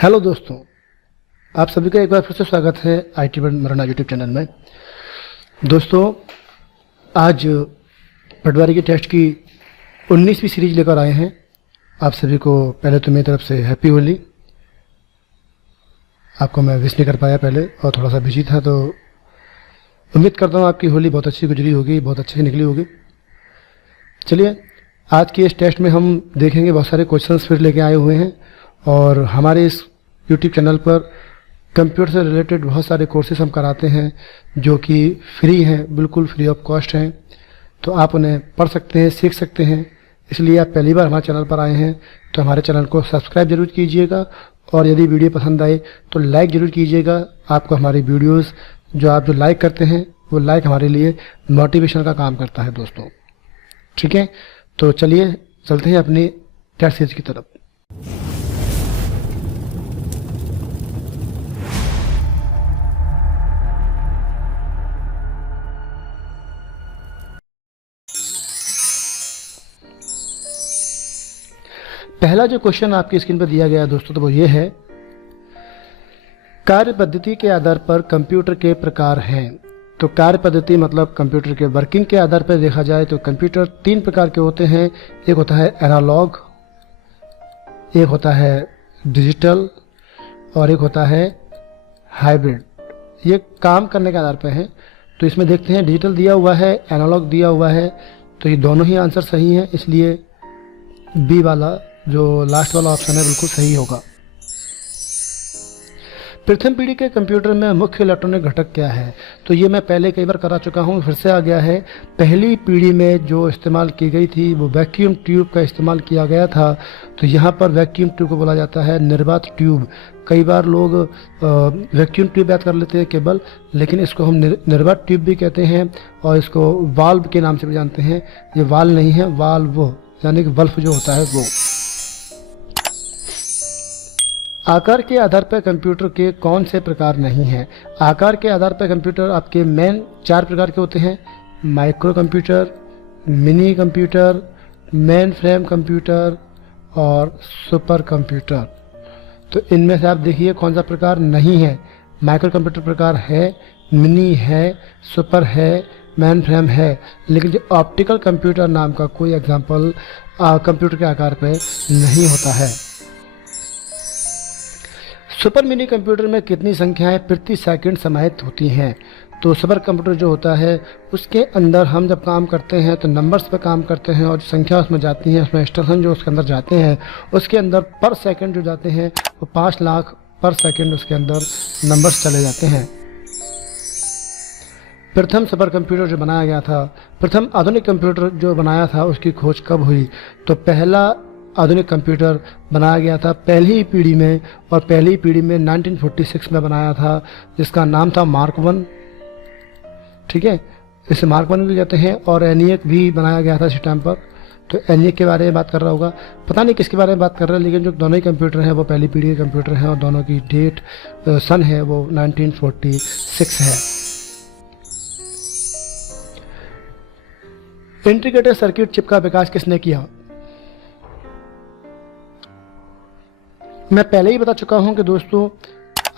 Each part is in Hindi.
हेलो दोस्तों, आप सभी का एक बार फिर से स्वागत है IT वर्ल्ड मराना यूट्यूब चैनल में। दोस्तों, आज पटवारी के टेस्ट की 19वीं सीरीज लेकर आए हैं। आप सभी को पहले तो मेरी तरफ से हैप्पी होली। आपको मैं विश नहीं कर पाया पहले और थोड़ा सा बिजी था, तो उम्मीद करता हूँ आपकी होली बहुत अच्छी गुजरी होगी, बहुत अच्छी निकली होगी। चलिए, आज के इस टेस्ट में हम देखेंगे, बहुत सारे क्वेश्चंस फिर लेके आए हुए हैं और हमारे इस यूट्यूब चैनल पर कंप्यूटर से रिलेटेड बहुत सारे कोर्सेज हम कराते हैं जो कि फ्री हैं, बिल्कुल फ्री ऑफ कॉस्ट हैं। तो आप उन्हें पढ़ सकते हैं, सीख सकते हैं। इसलिए आप पहली बार हमारे चैनल पर आए हैं तो हमारे चैनल को सब्सक्राइब जरूर कीजिएगा और यदि वीडियो पसंद आए तो लाइक ज़रूर कीजिएगा। आपको हमारी वीडियोस जो लाइक करते हैं वो लाइक हमारे लिए मोटिवेशन का काम करता है दोस्तों। ठीक है, तो चलिए चलते हैं अपनी टेस्ट सीरीज की तरफ। पहला जो क्वेश्चन आपकी स्क्रीन पर दिया गया है दोस्तों, तो वो ये है, कार्य पद्धति के आधार पर कंप्यूटर के प्रकार हैं। तो कार्य पद्धति मतलब कंप्यूटर के वर्किंग के आधार पर देखा जाए तो कंप्यूटर 3 प्रकार के होते हैं। एक होता है एनालॉग, एक होता है डिजिटल और एक होता है हाइब्रिड। ये काम करने के आधार पर है। तो इसमें देखते हैं, डिजिटल दिया हुआ है, एनालॉग दिया हुआ है, तो ये दोनों ही आंसर सही हैं। इसलिए बी वाला जो लास्ट वाला ऑप्शन है बिल्कुल सही होगा। प्रथम पीढ़ी के कंप्यूटर में मुख्य इलेक्ट्रॉनिक घटक क्या है? तो ये मैं पहले कई बार करा चुका हूँ, फिर से आ गया है। पहली पीढ़ी में जो इस्तेमाल की गई थी वो वैक्यूम ट्यूब का इस्तेमाल किया गया था। तो यहाँ पर वैक्यूम ट्यूब को बोला जाता है निर्वात ट्यूब। कई बार लोग वैक्यूम ट्यूब याद कर लेते हैं केवल, लेकिन इसको हम निर्वात ट्यूब भी कहते हैं और इसको वाल्व के नाम से भी जानते हैं। ये वाल्व नहीं है, वाल्व यानी कि वल्फ जो होता है वो। आकार के आधार पर कंप्यूटर के कौन से प्रकार नहीं हैं? आकार के आधार पर कंप्यूटर आपके मेन 4 प्रकार के होते हैं: micro computer, mini computer, main frame computer और सुपर कंप्यूटर। तो इनमें से आप देखिए कौन सा प्रकार नहीं है। माइक्रो कंप्यूटर प्रकार है, मिनी है, सुपर है, मेन फ्रेम है, लेकिन जो ऑप्टिकल कंप्यूटर नाम का कोई एग्जाम्पल कंप्यूटर के आकार पे नहीं होता है। सुपर मिनी कंप्यूटर में कितनी संख्याएं प्रति सेकंड समाहित होती हैं? तो सुपर कंप्यूटर जो होता है उसके अंदर हम जब काम करते हैं तो नंबर्स पे काम करते हैं और जो संख्या उसमें जाती है, उसमें इंस्ट्रक्शन जो उसके अंदर जाते हैं, उसके अंदर पर सेकंड जो जाते हैं वो 5 लाख पर सेकंड उसके अंदर नंबर्स चले जाते हैं। प्रथम सुपर कंप्यूटर जो बनाया गया था, प्रथम आधुनिक कंप्यूटर जो बनाया था, उसकी खोज कब हुई? तो पहला आधुनिक कंप्यूटर बनाया गया था पहली ही पीढ़ी में, और पहली पीढ़ी में 1946 में बनाया था, जिसका नाम था मार्क 1। ठीक है, इसे मार्क 1 भी कहते हैं। और एनिएक भी बनाया गया था इस टाइम पर। तो एनिएक के बारे में बात कर रहा होगा, पता नहीं किसके बारे में बात कर रहा है, लेकिन जो दोनों ही कंप्यूटर हैं वो पहली पीढ़ी के कंप्यूटर हैं और दोनों की डेट सन है वो 1946 है। इंटीग्रेटेड सर्किट चिप का विकास किसने किया? मैं पहले ही बता चुका हूं कि दोस्तों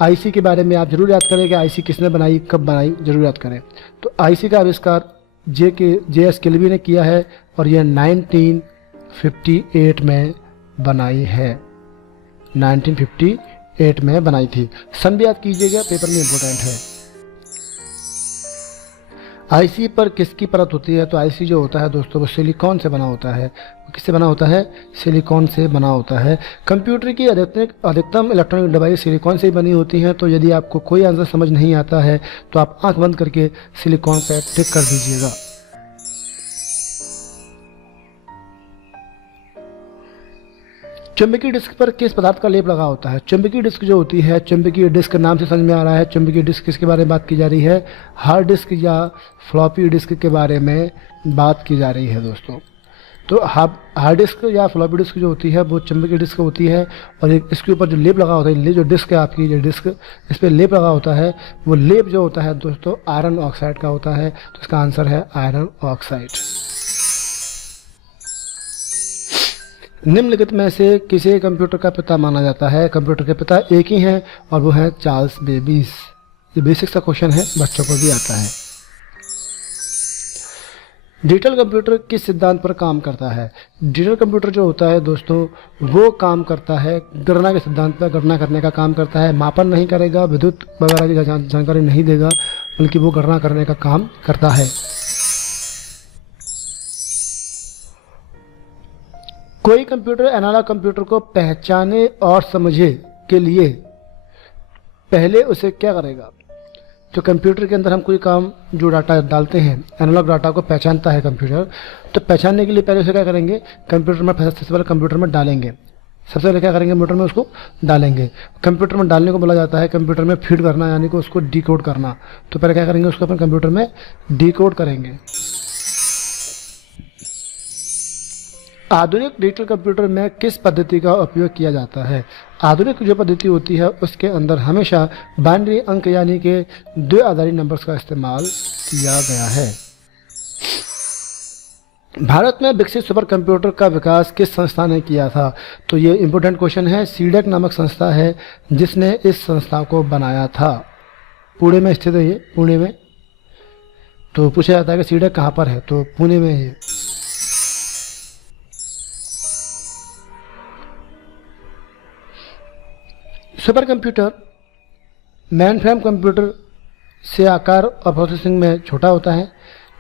आईसी के बारे में आप जरूर याद करें कि आईसी किसने बनाई, कब बनाई, जरूर याद करें। तो आईसी का आविष्कार JS किल्बी ने किया है और यह 1958 में बनाई है। 1958 में बनाई थी। सन भी याद कीजिएगा, पेपर में इंपॉर्टेंट है। आईसी पर किसकी परत होती है? तो आईसी जो होता है दोस्तों वो सिलिकॉन से बना होता है। किससे बना होता है? सिलिकॉन से बना होता है। कंप्यूटर की अधिकतम इलेक्ट्रॉनिक डिवाइस सिलिकॉन से ही बनी होती हैं। तो यदि आपको कोई आंसर समझ नहीं आता है तो आप आंख बंद करके सिलिकॉन पे टिक कर दीजिएगा। चुंबकीय डिस्क पर किस पदार्थ का लेप लगा होता है? चुंबकीय डिस्क जो होती है, चुंबकीय डिस्क नाम से समझ में आ रहा है। चुंबकीय डिस्क किसके बारे में बात की जा रही है? हार्ड डिस्क या फ्लॉपी डिस्क के बारे में बात की जा रही है दोस्तों। तो हार्ड डिस्क या फ्लॉपी डिस्क जो होती है वो चुंबकीय डिस्क होती है और इसके ऊपर जो लेप लगा होता है, जो डिस्क है आपकी, जो डिस्क इस पर लेप लगा होता है, वो लेप जो होता है दोस्तों आयरन ऑक्साइड का होता है। तो इसका आंसर है आयरन ऑक्साइड। निम्नलिखित में से किसे कंप्यूटर का पिता माना जाता है? कंप्यूटर के पिता एक ही हैं और वो है चार्ल्स बेबीज। ये बेसिक सा क्वेश्चन है, बच्चों को भी आता है। डिजिटल कंप्यूटर किस सिद्धांत पर काम करता है? डिजिटल कंप्यूटर जो होता है दोस्तों, वो काम करता है गणना के सिद्धांत पर। गणना करने का काम करता है, मापन नहीं करेगा, विद्युत वगैरह की जानकारी नहीं देगा, बल्कि वो गणना करने का काम करता है। कोई कंप्यूटर एनालॉग कंप्यूटर को पहचाने और समझे के लिए पहले उसे क्या करेगा? जो कंप्यूटर के अंदर हम कोई काम जो डाटा डालते हैं, एनालॉग डाटा को पहचानता है कंप्यूटर, तो पहचानने के लिए पहले उसे क्या करेंगे? कंप्यूटर में सबसे पहले कंप्यूटर में डालेंगे। सबसे पहले क्या करेंगे? कंप्यूटर में उसको डालेंगे। कंप्यूटर में डालने को बोला जाता है कंप्यूटर में फीड करना, यानी कि उसको डिकोड करना। तो पहले क्या करेंगे? उसको अपन कंप्यूटर में डिकोड करेंगे। आधुनिक डिजिटल कंप्यूटर में किस पद्धति का उपयोग किया जाता है? आधुनिक जो पद्धति होती है उसके अंदर हमेशा बाइनरी अंक यानी कि द्विआधारी नंबर्स का इस्तेमाल किया गया है। भारत में विकसित सुपर कंप्यूटर का विकास किस संस्था ने किया था? तो ये इंपॉर्टेंट क्वेश्चन है। सीडेक नामक संस्था है जिसने इस संस्था को बनाया था। पुणे में स्थित है ये, पुणे में। तो पूछा जाता है कि सीडेक कहाँ पर है? तो पुणे में है। सुपर कंप्यूटर मेनफ्रेम कंप्यूटर से आकार और प्रोसेसिंग में छोटा होता है।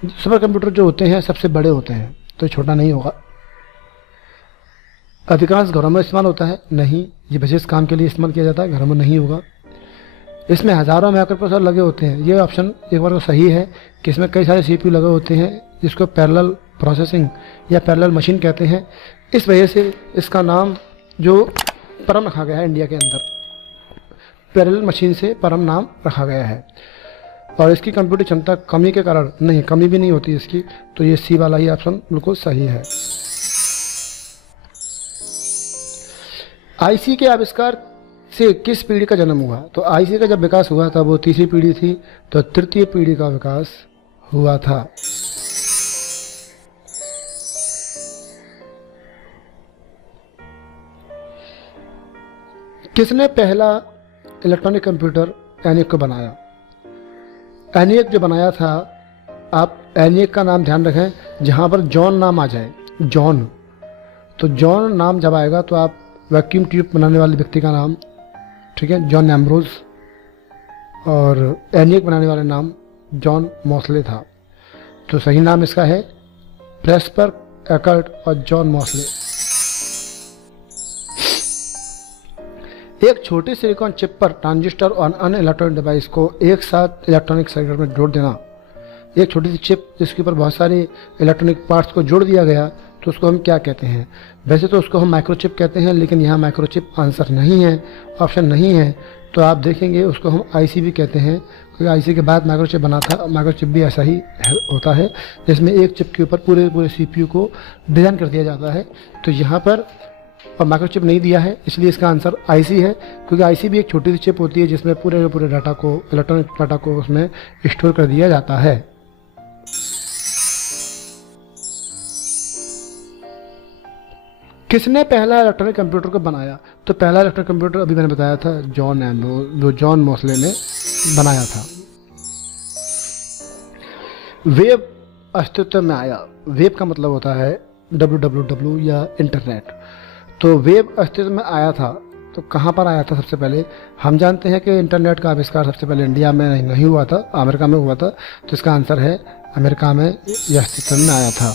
सुपर कंप्यूटर जो होते हैं सबसे बड़े होते हैं, तो छोटा नहीं होगा। अधिकांश घरों में इस्तेमाल होता है? नहीं, ये विशेष काम के लिए इस्तेमाल किया जाता है, घरों में नहीं होगा। इसमें हज़ारों माइक्रो प्रोसेसर लगे होते हैं। ये ऑप्शन एक बार तो सही है कि इसमें कई सारे सीपीयू लगे होते हैं, जिसको पैरेलल प्रोसेसिंग या पैरेलल मशीन कहते हैं। इस वजह से इसका नाम जो परम रखा गया है इंडिया के अंदर, पैरेलल मशीन से परम नाम रखा गया है। और इसकी कंप्यूटर क्षमता कमी के कारण नहीं, कमी भी नहीं होती इसकी, तो ये सी वाला ही ऑप्शन बिल्कुल सही है। आईसी के आविष्कार से किस पीढ़ी का जन्म हुआ? तो आईसी का जब विकास हुआ था वो तीसरी पीढ़ी थी, तो तृतीय पीढ़ी का विकास हुआ था। किसने पहला इलेक्ट्रॉनिक कंप्यूटर एनिक को बनाया? एनिक जो बनाया था, आप एनिक का नाम ध्यान रखें, जहाँ पर जॉन नाम आ जाए, जॉन, तो जॉन नाम जब आएगा तो आप वैक्यूम ट्यूब बनाने वाले व्यक्ति का नाम, ठीक है, जॉन एम्ब्रोज, और एनिक बनाने वाले नाम जॉन मॉसले था। तो सही नाम इसका है प्रेस्पर एकर्ट और जॉन मॉसले। एक छोटी सिलिकॉन चिप पर ट्रांजिस्टर और अन्य इलेक्ट्रॉनिक डिवाइस को एक साथ इलेक्ट्रॉनिक सर्किट में जोड़ देना। एक छोटी सी चिप जिसके ऊपर बहुत सारे इलेक्ट्रॉनिक पार्ट्स को जोड़ दिया गया, तो उसको हम क्या कहते हैं? वैसे तो उसको हम माइक्रोचिप कहते हैं, लेकिन यहाँ माइक्रोचिप आंसर नहीं है, ऑप्शन नहीं है। तो आप देखेंगे उसको हम आईसी भी कहते हैं, क्योंकि आईसी के बाद माइक्रोचिप बना था। माइक्रोचिप भी ऐसा ही होता है, जिसमें एक चिप के ऊपर पूरे सीपीयू को डिज़ाइन कर दिया जाता है। तो यहाँ पर और माइक्रोचिप नहीं दिया है, इसलिए इसका आंसर आईसी है, क्योंकि आईसी भी एक छोटी सी चिप होती है जिसमें पूरे डाटा को, इलेक्ट्रॉनिक डाटा को उसमें स्टोर कर दिया जाता है। किसने पहला इलेक्ट्रॉनिक कंप्यूटर को बनाया? तो पहला इलेक्ट्रॉनिक कंप्यूटर अभी मैंने बताया था जॉन एम्ब्रोज, जो जॉन मॉसले ने बनाया था। वेब अस्तित्व में आया। वेब का मतलब होता है www या इंटरनेट। तो वेब अस्तित्व में आया था, तो कहाँ पर आया था? सबसे पहले हम जानते हैं कि इंटरनेट का आविष्कार सबसे पहले इंडिया में नहीं हुआ था, अमेरिका में हुआ था। तो इसका आंसर है अमेरिका में यह अस्तित्व में आया था।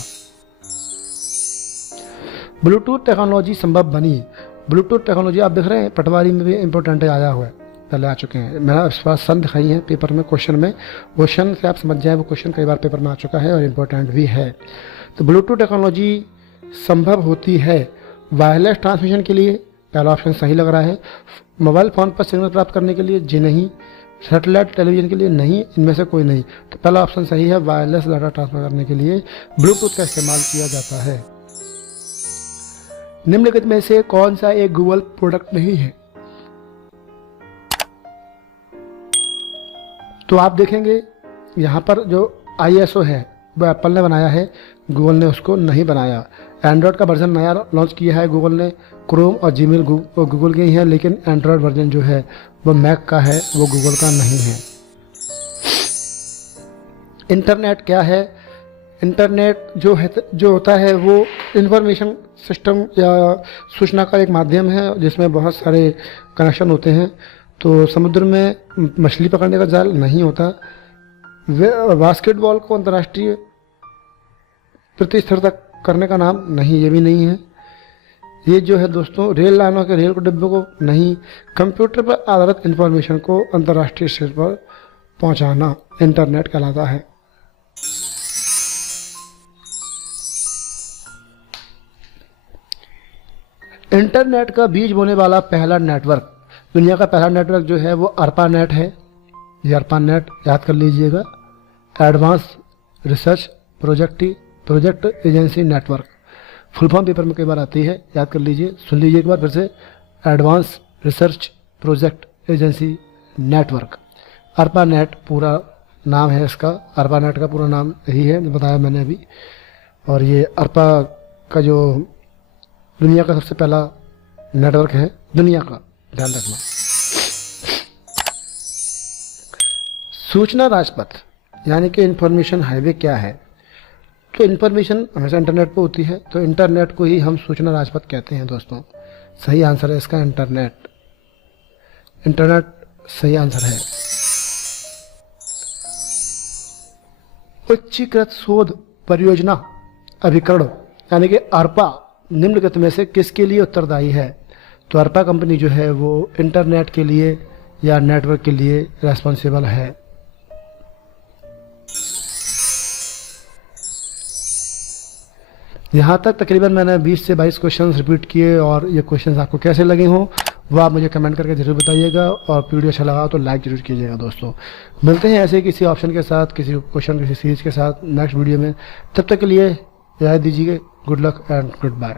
ब्लूटूथ टेक्नोलॉजी संभव बनी। ब्लूटूथ टेक्नोलॉजी आप देख रहे हैं पटवारी में भी इंपॉर्टेंट आया हुआ है, पहले आ चुके हैं। मैंने इस बार सन दिखाई है पेपर में, क्वेश्चन में, क्वेश्चन से आप समझ जाए, वो क्वेश्चन कई बार पेपर में आ चुका है और इम्पोर्टेंट भी है। तो ब्लूटूथ टेक्नोलॉजी संभव होती है वायरलेस ट्रांसमिशन के लिए, पहला ऑप्शन सही लग रहा है। मोबाइल फ़ोन पर सिग्नल प्राप्त करने के लिए, जी नहीं। सैटेलाइट टेलीविज़न के लिए, नहीं। इनमें से कोई नहीं। तो पहला ऑप्शन सही है, वायरलेस डाटा ट्रांसफर करने के लिए ब्लूटूथ का इस्तेमाल किया जाता है। निम्नलिखित में से कौन सा एक गूगल प्रोडक्ट नहीं है? तो आप देखेंगे यहाँ पर जो ISO है, वो एप्पल ने बनाया है, गूगल ने उसको नहीं बनाया। एंड्रॉयड का वर्जन नया लॉन्च किया है गूगल ने, क्रोम और जीमेल गूगल के ही हैं, लेकिन एंड्रॉयड वर्जन जो है वो मैक का है, वो गूगल का नहीं है। इंटरनेट क्या है? इंटरनेट जो होता है वो इंफॉर्मेशन सिस्टम या सूचना का एक माध्यम है जिसमें बहुत सारे कनेक्शन होते हैं। तो समुद्र में मछली पकड़ने का जाल नहीं होता। बास्केटबॉल को अंतर्राष्ट्रीय प्रतिस्पर्धा करने का नाम नहीं, ये भी नहीं है। ये जो है दोस्तों रेल लाइनों के रेल डिब्बों को नहीं, कंप्यूटर पर आधारित इंफॉर्मेशन को अंतर्राष्ट्रीय स्तर पर पहुंचाना इंटरनेट कहलाता है। इंटरनेट का बीज बोने वाला पहला नेटवर्क, दुनिया का पहला नेटवर्क जो है वो ARPANET है। ये ARPANET याद कर लीजिएगा, advance research project agency network. Full form paper में कई बार आती है, याद कर लीजिए, सुन लीजिए एक बार फिर से, advance research project agency network. ARPANET पूरा नाम है इसका, ARPANET का पूरा नाम यही है, बताया मैंने अभी। और ये ARPA का जो दुनिया का सबसे पहला नेटवर्क है, दुनिया का, ध्यान रखना। सूचना राजपथ यानी कि इंफॉर्मेशन हाईवे क्या है? तो इंफॉर्मेशन हमेशा इंटरनेट पर होती है, तो इंटरनेट को ही हम सूचना राजपथ कहते हैं दोस्तों। सही आंसर है इसका इंटरनेट सही आंसर है। उच्चीकृत शोध परियोजना अभिकरण यानी कि ARPA निम्नलिखित में से किसके लिए उत्तरदायी है? तो ARPA कंपनी जो है वो इंटरनेट के लिए या नेटवर्क के लिए रेस्पॉन्सिबल है। यहाँ तक तकरीबन मैंने 20 से 22 क्वेश्चंस रिपीट किए, और ये क्वेश्चंस आपको कैसे लगे हों वो आप मुझे कमेंट करके जरूर बताइएगा, और वीडियो अच्छा लगा तो लाइक जरूर कीजिएगा दोस्तों। मिलते हैं ऐसे किसी ऑप्शन के साथ, किसी क्वेश्चन, किसी सीरीज के साथ नेक्स्ट वीडियो में। तब तक के लिए इजाज़त दीजिए। Good luck and good bye.